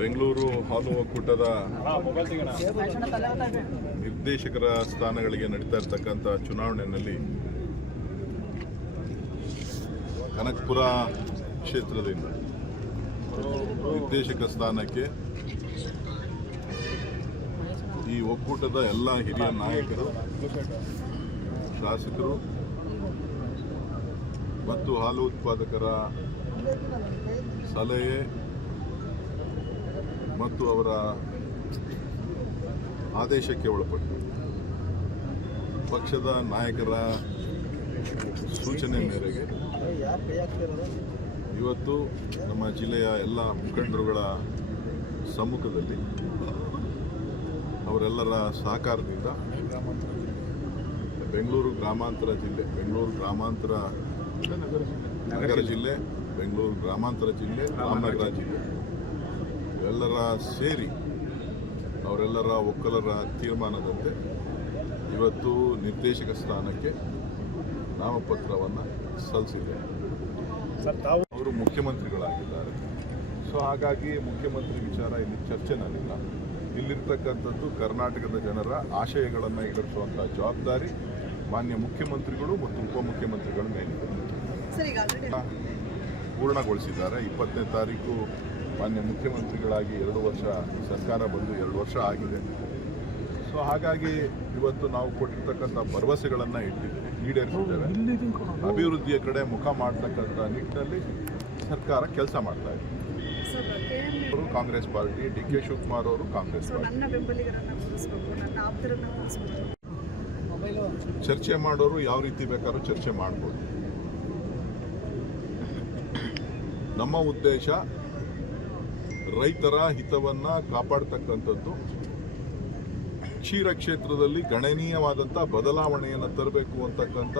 ಬೆಂಗಳೂರು ಹಾಲು ಒಕ್ಕೂಟದ ನಿರ್ದೇಶಕರ ಸ್ಥಾನಗಳಿಗೆ ನಡೀತಾ ಇರತಕ್ಕಂಥ ಚುನಾವಣೆಯಲ್ಲಿ ಕನಕಪುರ ಕ್ಷೇತ್ರದಿಂದ ನಿರ್ದೇಶಕ ಸ್ಥಾನಕ್ಕೆ ಈ ಒಕ್ಕೂಟದ ಎಲ್ಲ ಹಿರಿಯ ನಾಯಕರು, ಶಾಸಕರು ಮತ್ತು ಹಾಲು ಉತ್ಪಾದಕರ ಸಲಹೆ ಮತ್ತು ಅವರ ಆದೇಶಕ್ಕೆ ಒಳಪಟ್ಟು ಪಕ್ಷದ ನಾಯಕರ ಸೂಚನೆ ಮೇರೆಗೆ ಇವತ್ತು ನಮ್ಮ ಜಿಲ್ಲೆಯ ಎಲ್ಲ ಮುಖಂಡರುಗಳ ಸಮ್ಮುಖದಲ್ಲಿ ಅವರೆಲ್ಲರ ಸಹಕಾರದಿಂದ ಬೆಂಗಳೂರು ಗ್ರಾಮಾಂತರ ಜಿಲ್ಲೆ, ಬೆಂಗಳೂರು ಗ್ರಾಮಾಂತರ ನಗರ ಜಿಲ್ಲೆ, ಬೆಂಗಳೂರು ಗ್ರಾಮಾಂತರ ಜಿಲ್ಲೆ, ರಾಮನಗರ ಜಿಲ್ಲೆ ಎಲ್ಲರ ಸೇರಿ ಅವರೆಲ್ಲರ ಒಕ್ಕಲರ ತೀರ್ಮಾನದಂತೆ ಇವತ್ತು ನಿರ್ದೇಶಕ ಸ್ಥಾನಕ್ಕೆ ನಾಮಪತ್ರವನ್ನು ಸಲ್ಲಿಸಿದೆ. ಅವರು ಮುಖ್ಯಮಂತ್ರಿಗಳಾಗಿದ್ದಾರೆ. ಸೊ ಹಾಗಾಗಿ ಮುಖ್ಯಮಂತ್ರಿ ವಿಚಾರ ಇಲ್ಲಿ ಚರ್ಚೆ ನಲ್ಲಿಲ್ಲ. ಇಲ್ಲಿರ್ತಕ್ಕಂಥದ್ದು ಕರ್ನಾಟಕದ ಜನರ ಆಶಯಗಳನ್ನು ಈಡೇರಿಸುವಂಥ ಜವಾಬ್ದಾರಿ ಮಾನ್ಯ ಮುಖ್ಯಮಂತ್ರಿಗಳು ಮತ್ತು ಉಪಮುಖ್ಯಮಂತ್ರಿಗಳ ಮೇಲಿದೆ. ಪೂರ್ಣಗೊಳಿಸಿದ್ದಾರೆ. 20ನೇ ತಾರೀಕು ಮಾನ್ಯ ಮುಖ್ಯಮಂತ್ರಿಗಳಾಗಿ 2 ವರ್ಷ ಸರ್ಕಾರ ಬಂದು 2 ವರ್ಷ ಆಗಿದೆ. ಸೊ ಹಾಗಾಗಿ ಇವತ್ತು ನಾವು ಕೊಟ್ಟಿರ್ತಕ್ಕಂಥ ಭರವಸೆಗಳನ್ನು ಈಡೇರಿಸಿದ್ದೇವೆ. ಅಭಿವೃದ್ಧಿಯ ಕಡೆ ಮುಖ ಮಾಡತಕ್ಕಂಥ ನಿಟ್ಟಿನಲ್ಲಿ ಸರ್ಕಾರ ಕೆಲಸ ಮಾಡ್ತಾ ಇದೆ. ಅವರು ಕಾಂಗ್ರೆಸ್ ಪಾರ್ಟಿ, ಡಿ.ಕೆ. ಶಿವಕುಮಾರ್ ಅವರು ಕಾಂಗ್ರೆಸ್ ಪಾರ್ಟಿ. ಚರ್ಚೆ ಮಾಡೋರು ಯಾವ ರೀತಿ ಬೇಕಾದ್ರೂ ಚರ್ಚೆ ಮಾಡ್ಬೋದು. ನಮ್ಮ ಉದ್ದೇಶ ರೈತರ ಹಿತವನ್ನ ಕಾಪಾಡ್ತಕ್ಕಂಥದ್ದು. ಕ್ಷೀರ ಕ್ಷೇತ್ರದಲ್ಲಿ ಗಣನೀಯವಾದಂಥ ಬದಲಾವಣೆಯನ್ನು ತರಬೇಕು ಅಂತಕ್ಕಂಥ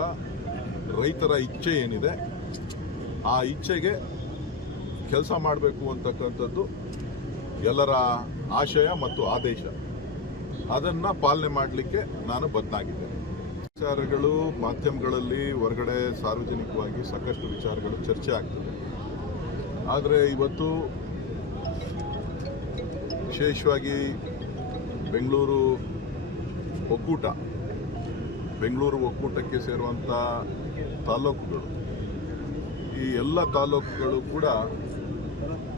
ರೈತರ ಇಚ್ಛೆ ಏನಿದೆ, ಆ ಇಚ್ಛೆಗೆ ಕೆಲಸ ಮಾಡಬೇಕು ಅಂತಕ್ಕಂಥದ್ದು ಎಲ್ಲರ ಆಶಯ ಮತ್ತು ಆದೇಶ. ಅದನ್ನು ಪಾಲನೆ ಮಾಡಲಿಕ್ಕೆ ನಾನು ಬದ್ಧನಾಗಿದ್ದೇನೆ. ವಿಚಾರಗಳು ಮಾಧ್ಯಮಗಳಲ್ಲಿ ಹೊರಗಡೆ ಸಾರ್ವಜನಿಕವಾಗಿ ಸಾಕಷ್ಟು ವಿಚಾರಗಳು ಚರ್ಚೆ ಆಗ್ತದೆ. ಆದರೆ ಇವತ್ತು ವಿಶೇಷವಾಗಿ ಬೆಂಗಳೂರು ಒಕ್ಕೂಟಕ್ಕೆ ಸೇರುವಂಥ ತಾಲೂಕುಗಳು, ಈ ಎಲ್ಲ ತಾಲೂಕುಗಳು ಕೂಡ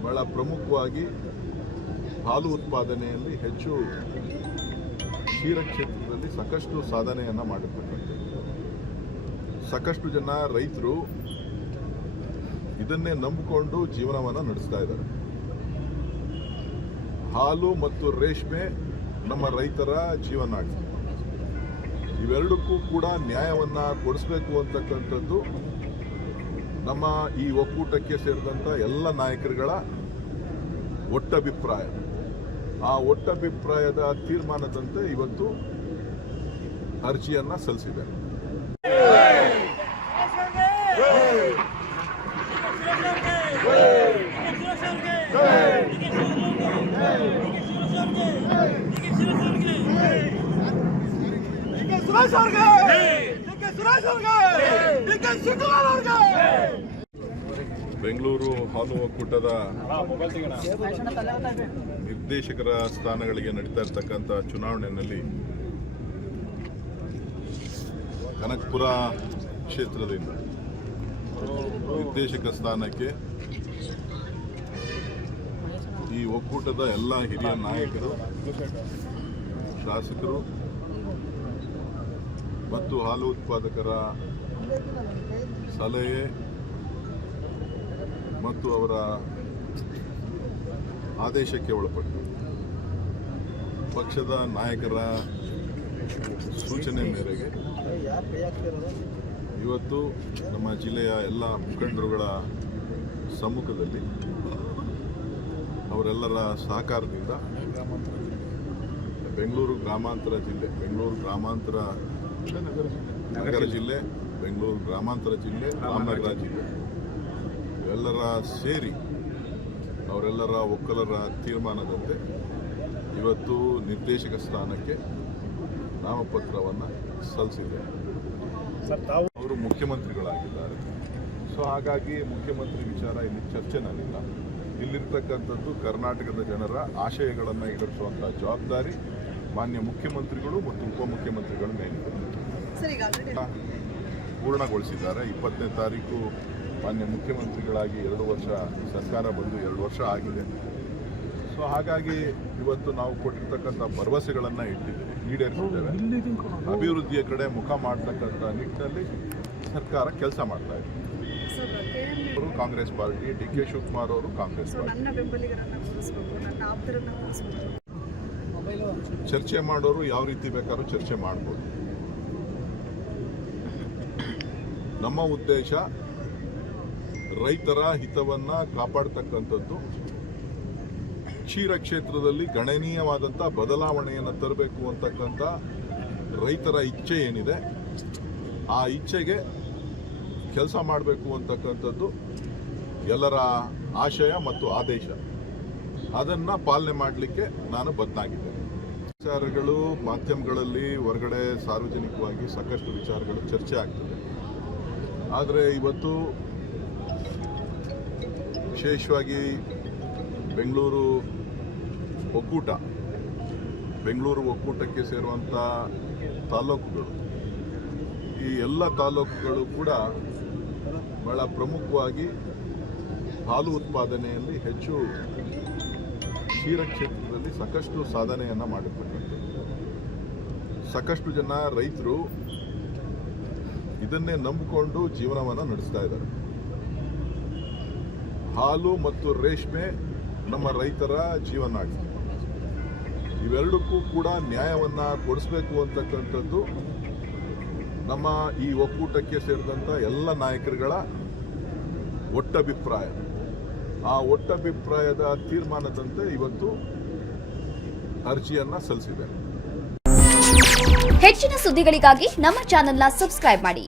ಬಹಳ ಪ್ರಮುಖವಾಗಿ ಹಾಲು ಉತ್ಪಾದನೆಯಲ್ಲಿ ಹೆಚ್ಚು ಕ್ಷೀರ ಕ್ಷೇತ್ರದಲ್ಲಿ ಸಾಕಷ್ಟು ಸಾಧನೆಯನ್ನು ಮಾಡಿರ್ತಕ್ಕಂಥದ್ದು. ಸಾಕಷ್ಟು ಜನ ರೈತರು ಇದನ್ನೇ ನಂಬಿಕೊಂಡು ಜೀವನವನ್ನು ನಡೆಸ್ತಾ ಇದ್ದಾರೆ. ಹಾಲು ಮತ್ತು ರೇಷ್ಮೆ ನಮ್ಮ ರೈತರ ಜೀವನಾಡಿ. ಇವೆರಡಕ್ಕೂ ಕೂಡ ನ್ಯಾಯವನ್ನು ಕೊಡಿಸಬೇಕು ಅಂತಕ್ಕಂಥದ್ದು ನಮ್ಮ ಈ ಒಕ್ಕೂಟಕ್ಕೆ ಸೇರಿದಂಥ ಎಲ್ಲ ನಾಯಕರುಗಳ ಒಟ್ಟಭಿಪ್ರಾಯ. ಆ ಒಟ್ಟಭಿಪ್ರಾಯದ ತೀರ್ಮಾನದಂತೆ ಇವತ್ತು ಅರ್ಜಿಯನ್ನು ಸಲ್ಲಿಸಿದೆ. ಬೆಂಗಳೂರು ಹಾಲು ಒಕ್ಕೂಟದ ನಿರ್ದೇಶಕರ ಸ್ಥಾನಗಳಿಗೆ ನಡೀತಾ ಇರತಕ್ಕಂಥ ಚುನಾವಣೆಯಲ್ಲಿ ಕನಕಪುರ ಕ್ಷೇತ್ರದಿಂದ ನಿರ್ದೇಶಕ ಸ್ಥಾನಕ್ಕೆ ಈ ಒಕ್ಕೂಟದ ಎಲ್ಲ ಹಿರಿಯ ನಾಯಕರು, ಶಾಸಕರು ಮತ್ತು ಹಾಲು ಉತ್ಪಾದಕರ ಸಲಹೆ ಮತ್ತು ಅವರ ಆದೇಶಕ್ಕೆ ಒಳಪಟ್ಟು ಪಕ್ಷದ ನಾಯಕರ ಸೂಚನೆ ಮೇರೆಗೆ ಇವತ್ತು ನಮ್ಮ ಜಿಲ್ಲೆಯ ಎಲ್ಲ ಮುಖಂಡರುಗಳ ಸಮ್ಮುಖದಲ್ಲಿ ಅವರೆಲ್ಲರ ಸಹಕಾರದಿಂದ ಬೆಂಗಳೂರು ಗ್ರಾಮಾಂತರ ಜಿಲ್ಲೆ, ಬೆಂಗಳೂರು ಗ್ರಾಮಾಂತರ ನಗರ ಜಿಲ್ಲೆ, ಬೆಂಗಳೂರು ಗ್ರಾಮಾಂತರ ಜಿಲ್ಲೆ, ರಾಮನಗರ ಜಿಲ್ಲೆ ಎಲ್ಲರ ಸೇರಿ ಅವರೆಲ್ಲರ ಒಕ್ಕಲರ ತೀರ್ಮಾನದಂತೆ ಇವತ್ತು ನಿರ್ದೇಶಕ ಸ್ಥಾನಕ್ಕೆ ನಾಮಪತ್ರವನ್ನು ಸಲ್ಲಿಸಿದೆ. ಅವರು ಮುಖ್ಯಮಂತ್ರಿಗಳಾಗಿದ್ದಾರೆ. ಸೊ ಹಾಗಾಗಿ ಮುಖ್ಯಮಂತ್ರಿ ವಿಚಾರ ಇಲ್ಲಿ ಚರ್ಚೆನಲ್ಲಿಲ್ಲ. ಇಲ್ಲಿರ್ತಕ್ಕಂಥದ್ದು ಕರ್ನಾಟಕದ ಜನರ ಆಶಯಗಳನ್ನು ಈಡೇರಿಸುವಂಥ ಜವಾಬ್ದಾರಿ ಮಾನ್ಯ ಮುಖ್ಯಮಂತ್ರಿಗಳು ಮತ್ತು ಉಪಮುಖ್ಯಮಂತ್ರಿಗಳ ಮೇಲಿದೆ. ಪೂರ್ಣಗೊಳಿಸಿದ್ದಾರೆ. 20ನೇ ತಾರೀಕು ಮಾನ್ಯ ಮುಖ್ಯಮಂತ್ರಿಗಳಾಗಿ 2 ವರ್ಷ ಸರ್ಕಾರ ಬಂದು 2 ವರ್ಷ ಆಗಿದೆ. ಸೊ ಹಾಗಾಗಿ ಇವತ್ತು ನಾವು ಕೊಟ್ಟಿರ್ತಕ್ಕಂಥ ಭರವಸೆಗಳನ್ನು ಇಟ್ಟಿದ್ದೇವೆ, ಈಡೇರಿಸಿದ್ದೇವೆ. ಅಭಿವೃದ್ಧಿಯ ಕಡೆ ಮುಖ ಮಾಡತಕ್ಕಂಥ ನಿಟ್ಟಿನಲ್ಲಿ ಸರ್ಕಾರ ಕೆಲಸ ಮಾಡ್ತಾ ಇದೆ. ಅವರು ಕಾಂಗ್ರೆಸ್ ಪಾರ್ಟಿ, ಡಿ.ಕೆ. ಶಿವಕುಮಾರ್ ಅವರು ಕಾಂಗ್ರೆಸ್ ಪಾರ್ಟಿ. ಚರ್ಚೆ ಮಾಡೋರು ಯಾವ ರೀತಿ ಬೇಕಾದ್ರೂ ಚರ್ಚೆ ಮಾಡ್ಬೋದು. ನಮ್ಮ ಉದ್ದೇಶ ರೈತರ ಹಿತವನ್ನ ಕಾಪಾಡ್ತಕ್ಕಂಥದ್ದು, ಕ್ಷೀರ ಕ್ಷೇತ್ರದಲ್ಲಿ ಗಣನೀಯವಾದಂಥ ಬದಲಾವಣೆಯನ್ನು ತರಬೇಕು ಅಂತಕ್ಕಂಥ ರೈತರ ಇಚ್ಛೆ ಏನಿದೆ, ಆ ಇಚ್ಛೆಗೆ ಕೆಲಸ ಮಾಡಬೇಕು ಅಂತಕ್ಕಂಥದ್ದು ಎಲ್ಲರ ಆಶಯ ಮತ್ತು ಆದೇಶ. ಅದನ್ನು ಪಾಲನೆ ಮಾಡಲಿಕ್ಕೆ ನಾನು ಬದ್ಧನಾಗಿದ್ದೇನೆ. ವಿಚಾರಗಳು ಮಾಧ್ಯಮಗಳಲ್ಲಿ ಹೊರಗಡೆ ಸಾರ್ವಜನಿಕವಾಗಿ ಸಾಕಷ್ಟು ವಿಚಾರಗಳು ಚರ್ಚೆ ಆಗ್ತದೆ. ಆದರೆ ಇವತ್ತು ವಿಶೇಷವಾಗಿ ಬೆಂಗಳೂರು ಒಕ್ಕೂಟಕ್ಕೆ ಸೇರುವಂಥ ತಾಲೂಕುಗಳು, ಈ ಎಲ್ಲ ತಾಲೂಕುಗಳು ಕೂಡ ಬಹಳ ಪ್ರಮುಖವಾಗಿ ಹಾಲು ಉತ್ಪಾದನೆಯಲ್ಲಿ ಹೆಚ್ಚು, ಕ್ಷೀರ ಕ್ಷೇತ್ರದಲ್ಲಿ ಸಾಕಷ್ಟು ಸಾಧನೆಯನ್ನು ಮಾಡಿರ್ತಕ್ಕಂಥದ್ದು. ಸಾಕಷ್ಟು ಜನ ರೈತರು ಇದನ್ನೇ ನಂಬಿಕೊಂಡು ಜೀವನವನ್ನು ನಡೆಸ್ತಾ ಇದ್ದಾರೆ. ಹಾಲು ಮತ್ತು ರೇಷ್ಮೆ ನಮ್ಮ ರೈತರ ಜೀವನಾಡಿ. ಇವೆರಡಕ್ಕೂ ಕೂಡ ನ್ಯಾಯವನ್ನು ಕೊಡಿಸ್ಬೇಕು ಅಂತಕ್ಕಂಥದ್ದು ನಮ್ಮ ಈ ಒಕ್ಕೂಟಕ್ಕೆ ಸೇರಿದಂಥ ಎಲ್ಲ ನಾಯಕರುಗಳ ಒಟ್ಟಭಿಪ್ರಾಯ. ಆ ಒಟ್ಟಭಿಪ್ರಾಯದ ತೀರ್ಮಾನದಂತೆ ಇವತ್ತು ಅರ್ಜಿಯನ್ನು ಸಲ್ಲಿಸಿದೆ. ಹೆಚ್ಚಿನ ಸುದ್ದಿಗಳಿಗಾಗಿ ನಮ್ಮ ಚಾನೆಲ್ನ ಸಬ್ಸ್ಕ್ರೈಬ್ ಮಾಡಿ.